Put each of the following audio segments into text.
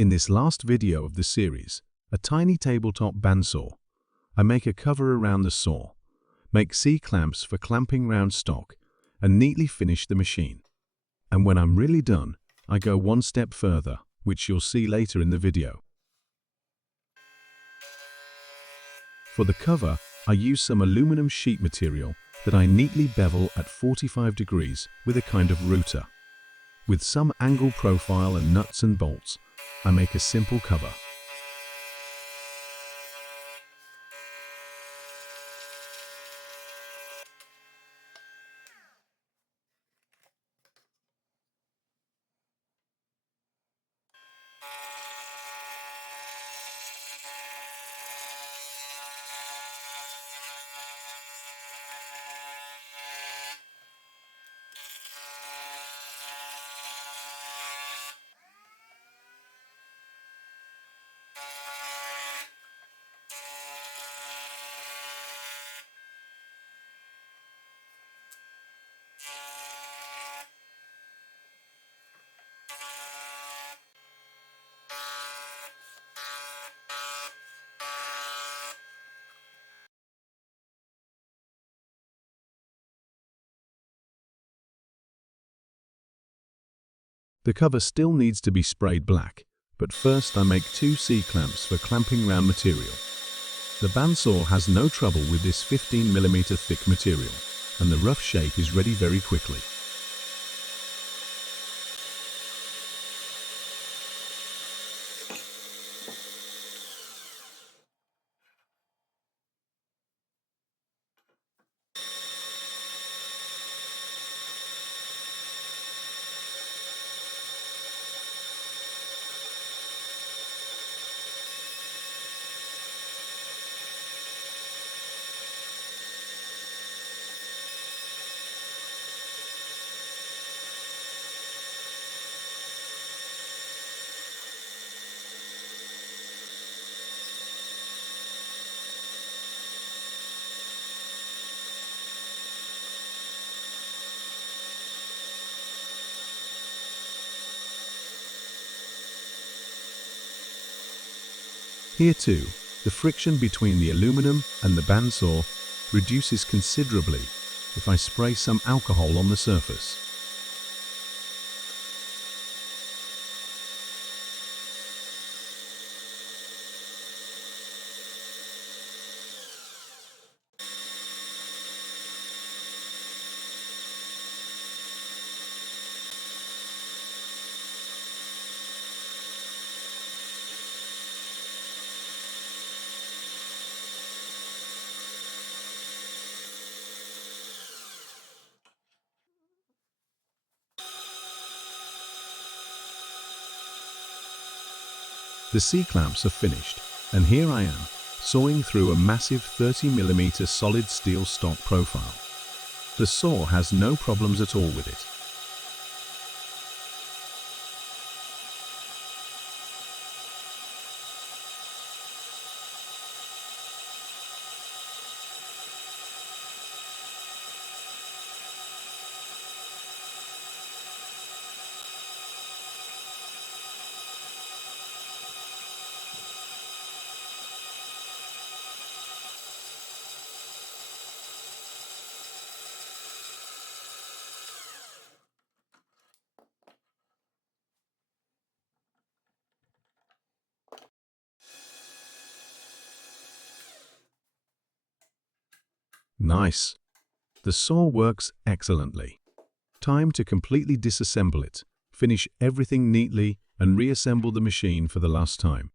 In this last video of the series, a tiny tabletop bandsaw, I make a cover around the saw, make C-clamps for clamping round stock, and neatly finish the machine. And when I'm really done, I go one step further, which you'll see later in the video. For the cover, I use some aluminum sheet material that I neatly bevel at 45 degrees with a kind of router. With some angle profile and nuts and bolts, I make a simple cover. The cover still needs to be sprayed black, but first I make 2 C-clamps for clamping round material. The bandsaw has no trouble with this 15mm thick material, and the rough shape is ready very quickly. Here too, the friction between the aluminum and the bandsaw reduces considerably if I spray some alcohol on the surface. The C-clamps are finished, and here I am, sawing through a massive 30mm solid steel stock profile. The saw has no problems at all with it. Nice. The saw works excellently. Time to completely disassemble it, finish everything neatly, and reassemble the machine for the last time.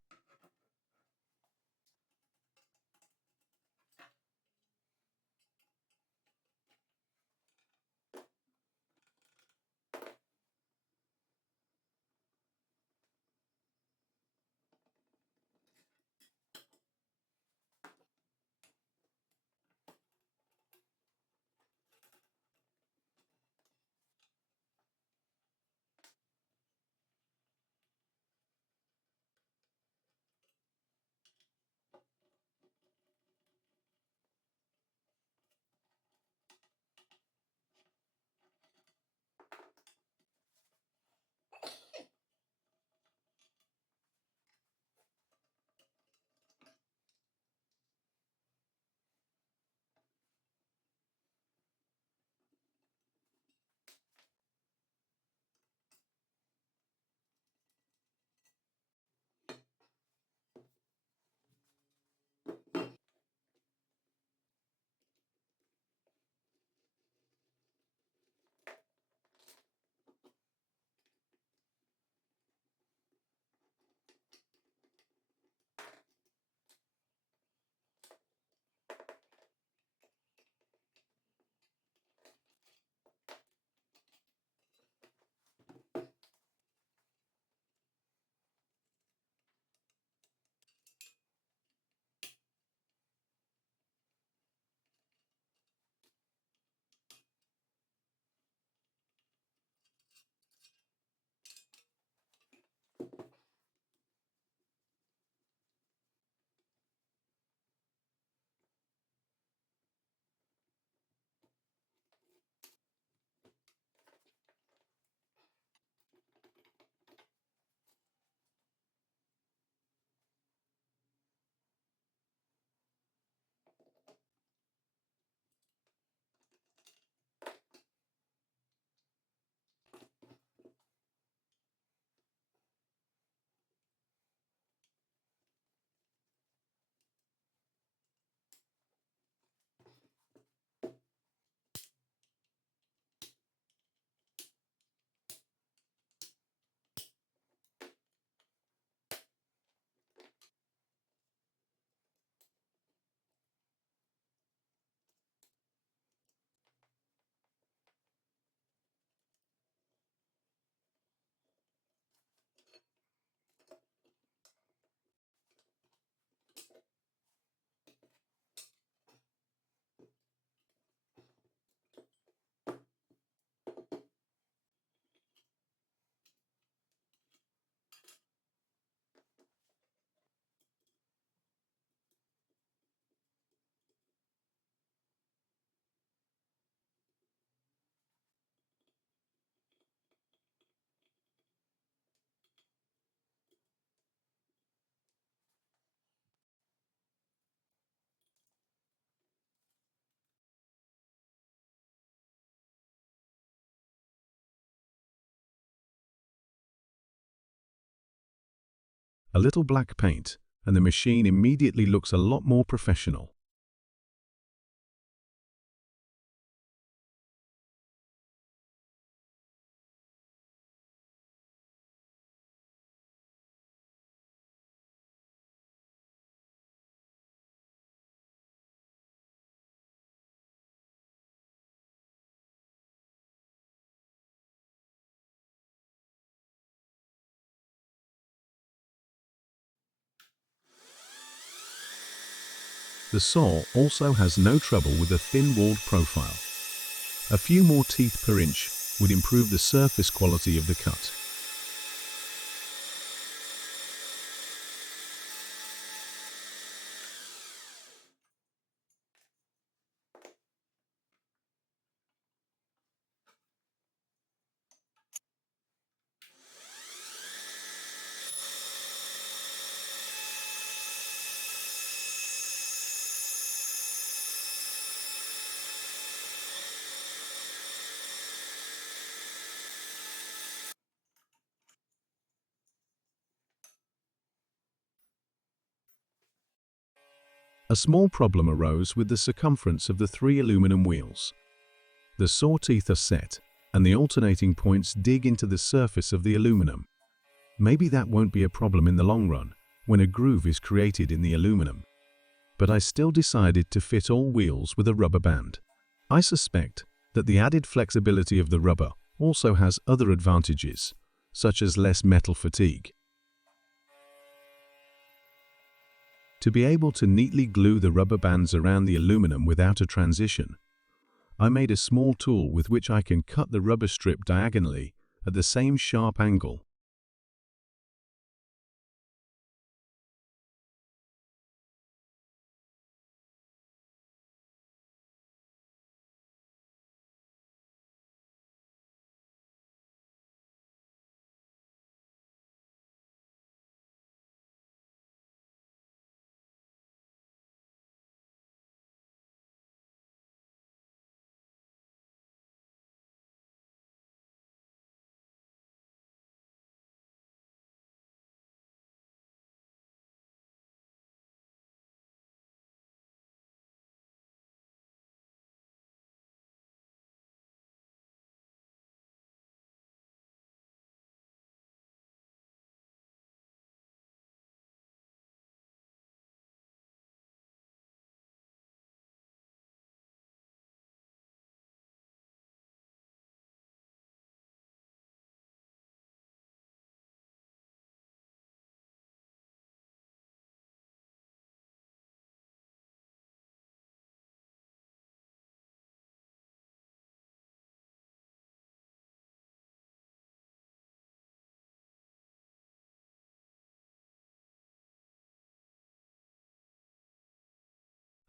A little black paint, and the machine immediately looks a lot more professional. The saw also has no trouble with a thin-walled profile. A few more teeth per inch would improve the surface quality of the cut. A small problem arose with the circumference of the 3 aluminum wheels. The saw teeth are set, and the alternating points dig into the surface of the aluminum. Maybe that won't be a problem in the long run, when a groove is created in the aluminum. But I still decided to fit all wheels with a rubber band. I suspect that the added flexibility of the rubber also has other advantages, such as less metal fatigue. To be able to neatly glue the rubber bands around the aluminum without a transition, I made a small tool with which I can cut the rubber strip diagonally at the same sharp angle.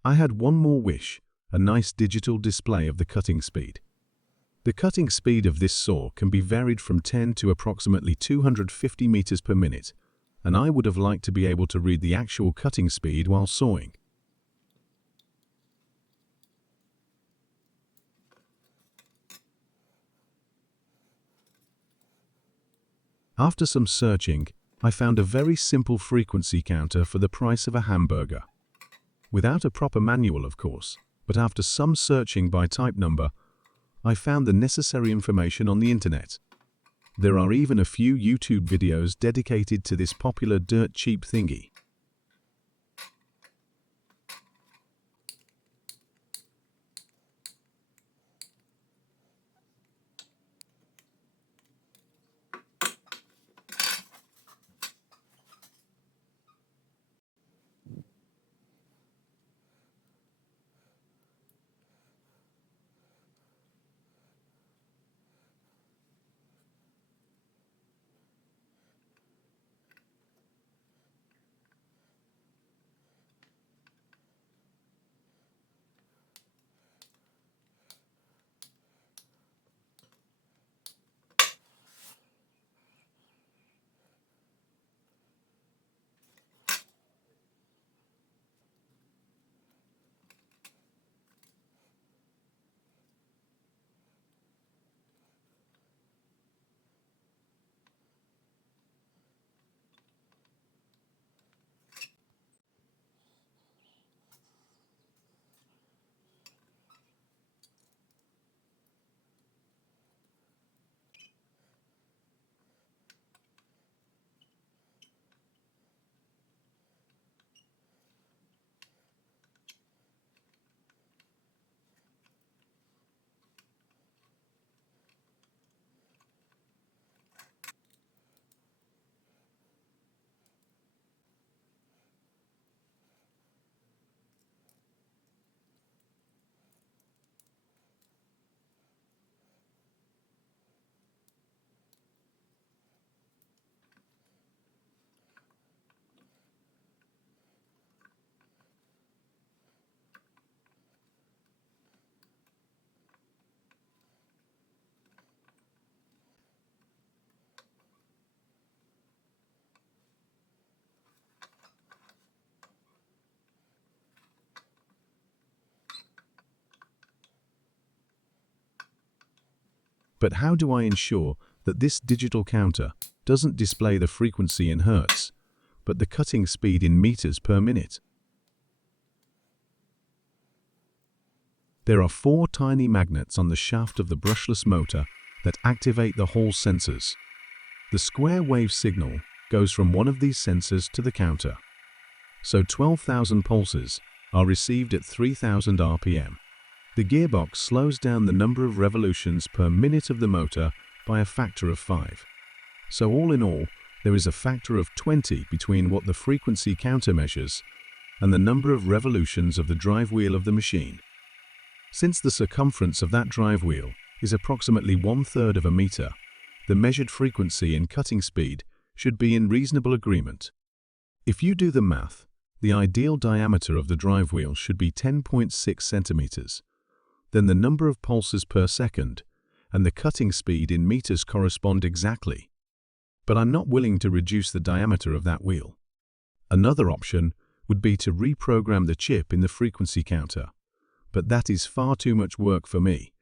I had one more wish, a nice digital display of the cutting speed. The cutting speed of this saw can be varied from 10 to approximately 250 meters per minute, and I would have liked to be able to read the actual cutting speed while sawing. After some searching, I found a very simple frequency counter for the price of a hamburger. Without a proper manual, of course, but after some searching by type number, I found the necessary information on the internet. There are even a few YouTube videos dedicated to this popular dirt cheap thingy. But how do I ensure that this digital counter doesn't display the frequency in hertz, but the cutting speed in meters per minute? There are 4 tiny magnets on the shaft of the brushless motor that activate the Hall sensors. The square wave signal goes from one of these sensors to the counter. So 12,000 pulses are received at 3,000 RPM. The gearbox slows down the number of revolutions per minute of the motor by a factor of 5. So all in all, there is a factor of 20 between what the frequency counter measures and the number of revolutions of the drive wheel of the machine. Since the circumference of that drive wheel is approximately 1/3 of a meter, the measured frequency and cutting speed should be in reasonable agreement. If you do the math, the ideal diameter of the drive wheel should be 10.6 centimeters. Then the number of pulses per second and the cutting speed in meters correspond exactly. But I'm not willing to reduce the diameter of that wheel. Another option would be to reprogram the chip in the frequency counter. But that is far too much work for me,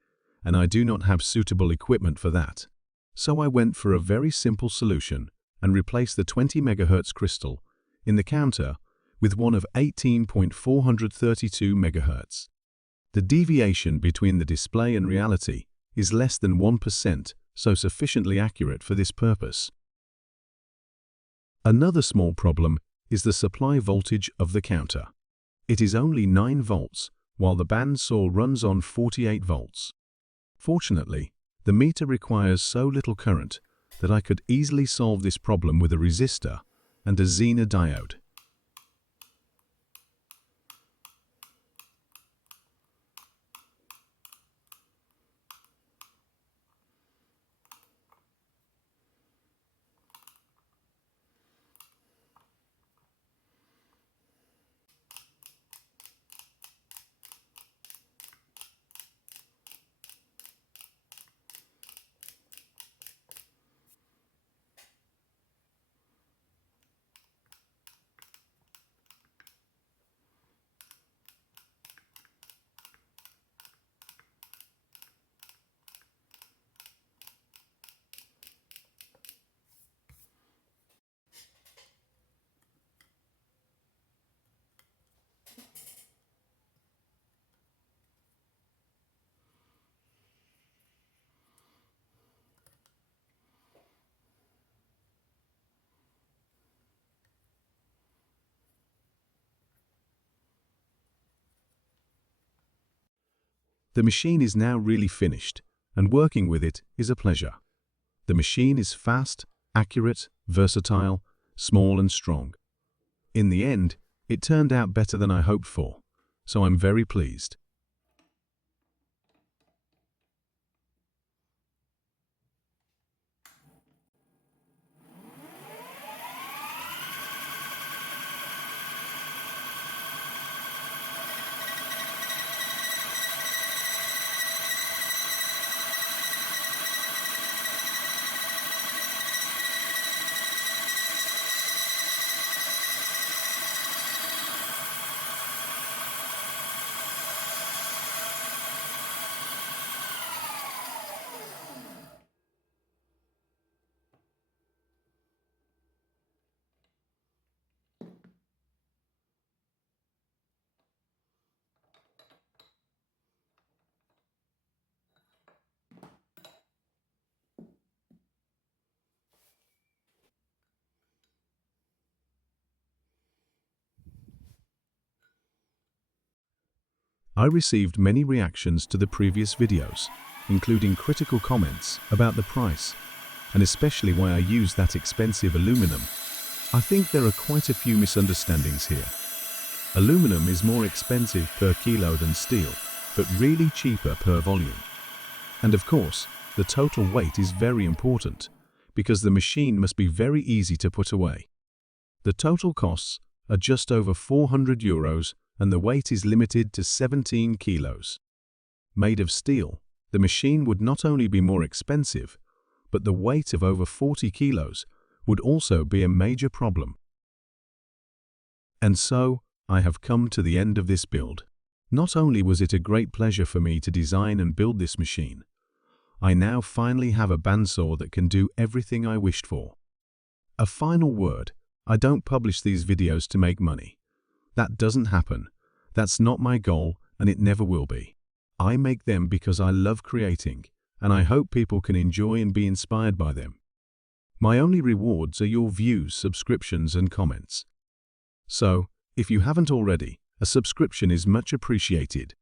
and I do not have suitable equipment for that. So I went for a very simple solution and replaced the 20 MHz crystal in the counter with one of 18.432 MHz. The deviation between the display and reality is less than 1%, so sufficiently accurate for this purpose. Another small problem is the supply voltage of the counter. It is only 9 volts, while the bandsaw runs on 48 volts. Fortunately, the meter requires so little current that I could easily solve this problem with a resistor and a Zener diode. The machine is now really finished, and working with it is a pleasure. The machine is fast, accurate, versatile, small and strong. In the end, it turned out better than I hoped for, so I'm very pleased. I received many reactions to the previous videos, including critical comments about the price, and especially why I use that expensive aluminum. I think there are quite a few misunderstandings here. Aluminum is more expensive per kilo than steel, but really cheaper per volume. And of course, the total weight is very important, because the machine must be very easy to put away. The total costs are just over €400, and the weight is limited to 17 kilos. Made of steel, the machine would not only be more expensive, but the weight of over 40 kilos would also be a major problem. And so, I have come to the end of this build. Not only was it a great pleasure for me to design and build this machine, I now finally have a bandsaw that can do everything I wished for. A final word: I don't publish these videos to make money. That doesn't happen. That's not my goal, and it never will be. I make them because I love creating, and I hope people can enjoy and be inspired by them. My only rewards are your views, subscriptions, and comments. So, if you haven't already, a subscription is much appreciated.